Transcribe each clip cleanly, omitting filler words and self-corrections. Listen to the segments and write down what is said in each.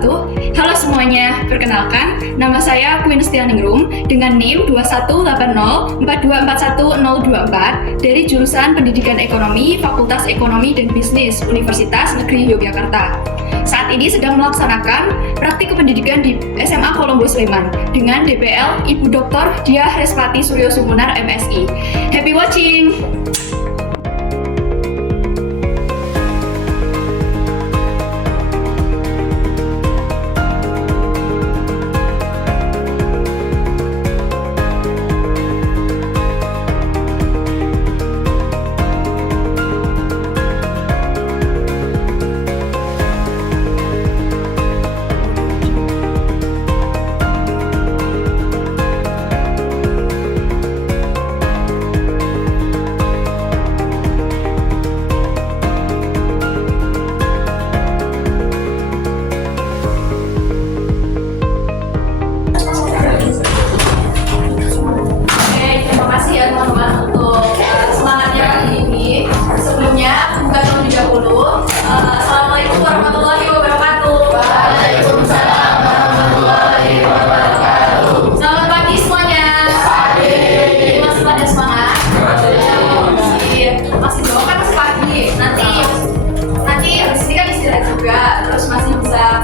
wabarakatuh. Halo semuanya, perkenalkan, nama saya Queen Stianingrum dengan NIM 218042411024 dari jurusan Pendidikan Ekonomi, Fakultas Ekonomi dan Bisnis Universitas Negeri Yogyakarta. Saat ini sedang melaksanakan praktik kependidikan di SMA Kolombo Sleman dengan DPL Ibu Dr. Diah Respati Suryo Sumunar MSI. Happy watching! Assalamualaikum warahmatullahi wabarakatuh. Waalaikumsalam warahmatullahi wabarakatuh. Selamat pagi semuanya. Pagi. Masih pada semangat? Masih dong, kan masih pagi. Nanti habis ini kan istirahat juga. Terus masih bisa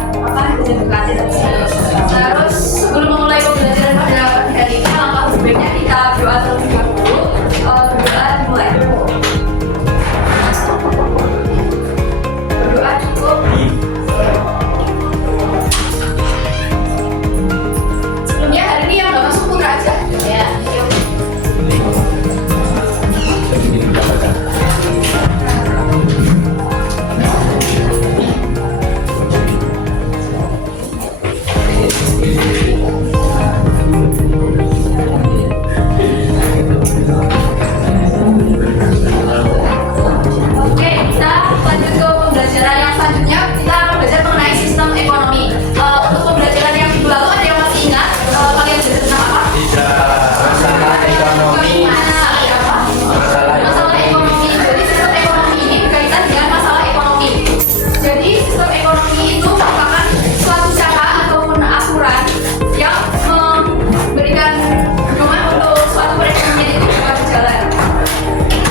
edukasi dan sebagainya. Terus sebelum memulai pembelajaran pada pagi hari ini, alangkah sebaiknya kita doa terlebih dahulu. Berdoa dimulai. Berdoa cukup. Sebelumnya hari ini yang nggak masuk putra aja. Ya. Oke, kita lanjut ke pembelajaran yang selanjutnya. Kita akan belajar mengenai sistem ekonomi. Untuk pembelajaran yang minggu lalu ada yang masih ingat kalian belajar tentang apa? Masalah ekonomi. Masalah ekonomi. Jadi sistem ekonomi ini berkaitan dengan masalah ekonomi. Jadi sistem ekonomi itu merupakan suatu cara ataupun aturan yang memberikan dorongan untuk suatu perekonomian itu dapat berjalan.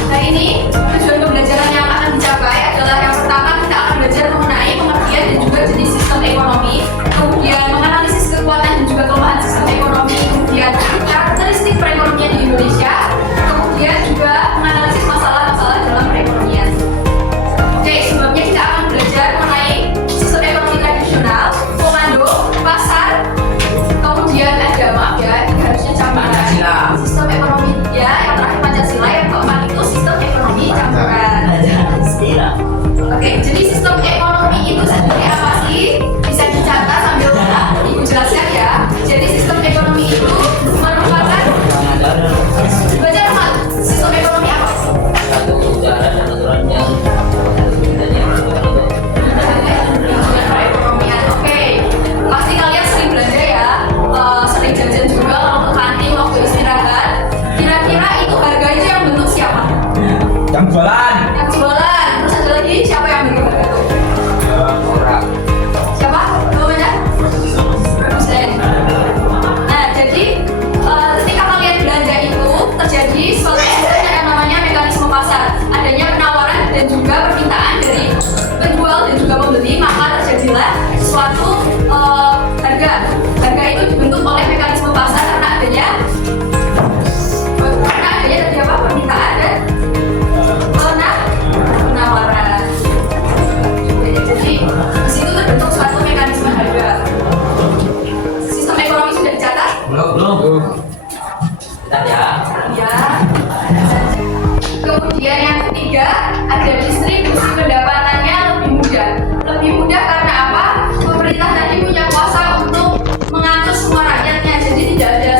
Nah ini tujuan pembelajaran yang akan dicapai adalah yang pertama kita akan belajar mengenai pengertian dan juga jenis sistem ekonomi, kemudian menganalisis kekuatan dan juga kelemahan sistem ekonomi, kemudian karakteristik perekonomian di Indonesia, kemudian juga menganalisis masalah-masalah dalam perekonomian. Oke, sebelumnya kita akan belajar mengenai sistem ekonomi tradisional, komando, pasar, kemudian ada maaf ya, ini harusnya campuran. Pancasila. Sistem ekonomi ya, yang terakhir Pancasila, yang keempat itu sistem ekonomi campuran. Oke, jadi sistem ekonomi itu sebenarnya apa sih? Bisa dicatat sambil Ibu jelaskan ya. Jadi sistem ekonomi itu merupakan baca apa? Sistem ekonomi apa? Perekonomian. Oke, pasti kalian sering belanja ya, sering jajan juga kalau ke kantin waktu istirahat. Kira-kira itu harganya yang bentuk siapa? Yang jualan. Yang jualan. Terus ada lagi siapa yang bentuk harga itu? Orang. Siapa? Namanya? Produsen. Nah, jadi ketika kalian belanja itu terjadi suatu proses yang namanya mekanisme pasar. Adanya penawaran dan juga permintaan dari penjual dan juga pembeli, maka terjadilah suatu harga. Harga itu dibentuk oleh mekanisme pasar karena adanya tadi apa? Permintaan dan penawaran. Jadi di situ terbentuk suatu mekanisme harga. Sistem ekonomi sudah dicatat? Belum. Bentar ya. Ya. Kemudian yang ketiga ada distribusi pendapatannya lebih mudah. Lebih mudah karena apa? Pemerintah tadi punya kuasa untuk mengatur semua rakyatnya. Jadi tidak ada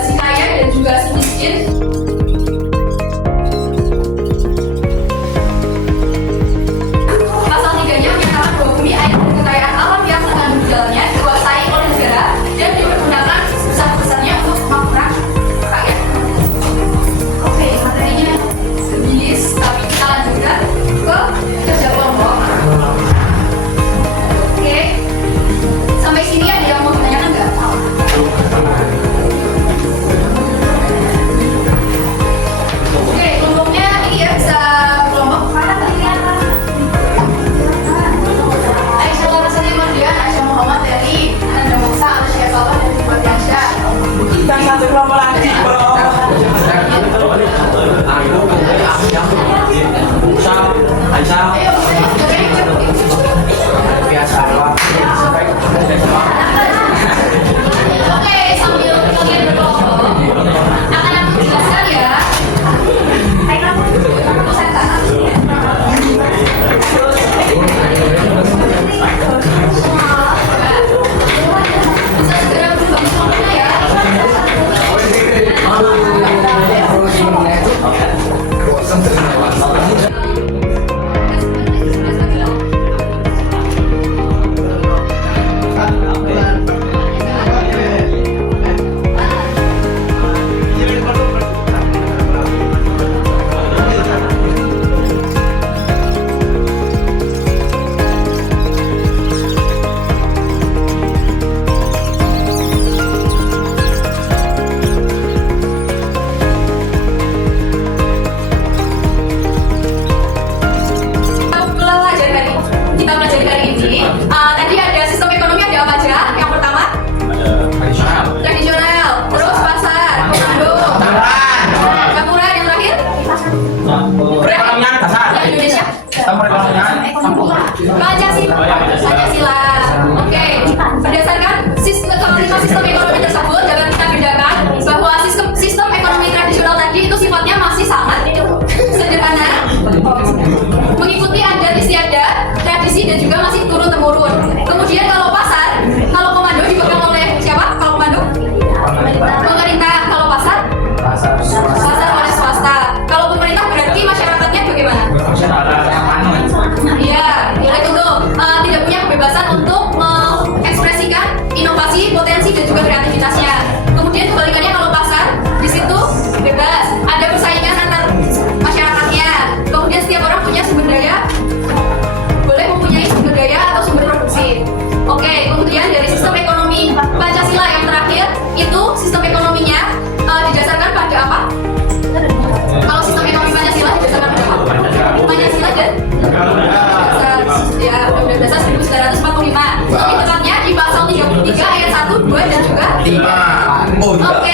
juga.